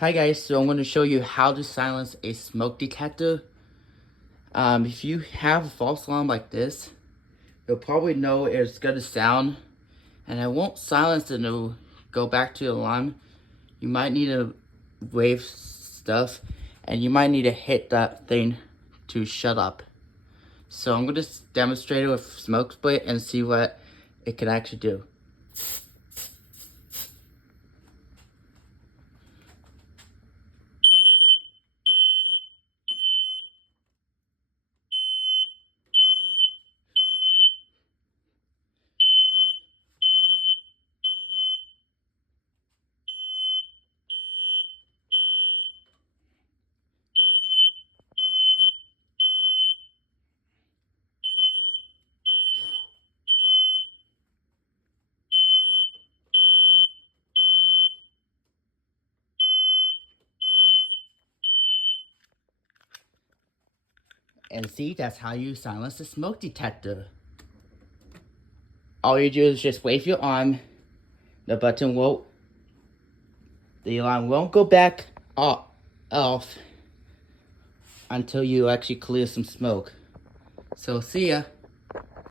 Hi guys, so I'm going to show you how to silence a smoke detector. If you have a false alarm like this, you'll probably know it's going to sound, and it won't silence it, it'll go back to the alarm. You might need to wave stuff, and you might need to hit that thing to shut up. So I'm going to demonstrate it with smoke spray and see what it can actually do. And see, that's how you silence a smoke detector. All you do is just wave your arm, the alarm won't go back off until you actually clear some smoke. So see ya.